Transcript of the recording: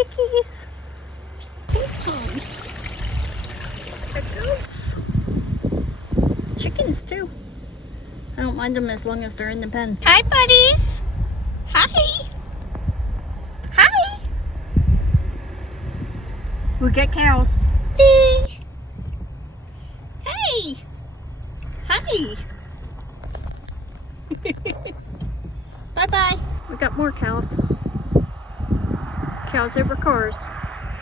Chickies. Hey. The goats. Chickens too. I don't mind them as long as they're in the pen. Hi, buddies. Hi. Hi. We got cows. Hey. Hey. Hi. Bye-bye. We got more cows. Cows over cars.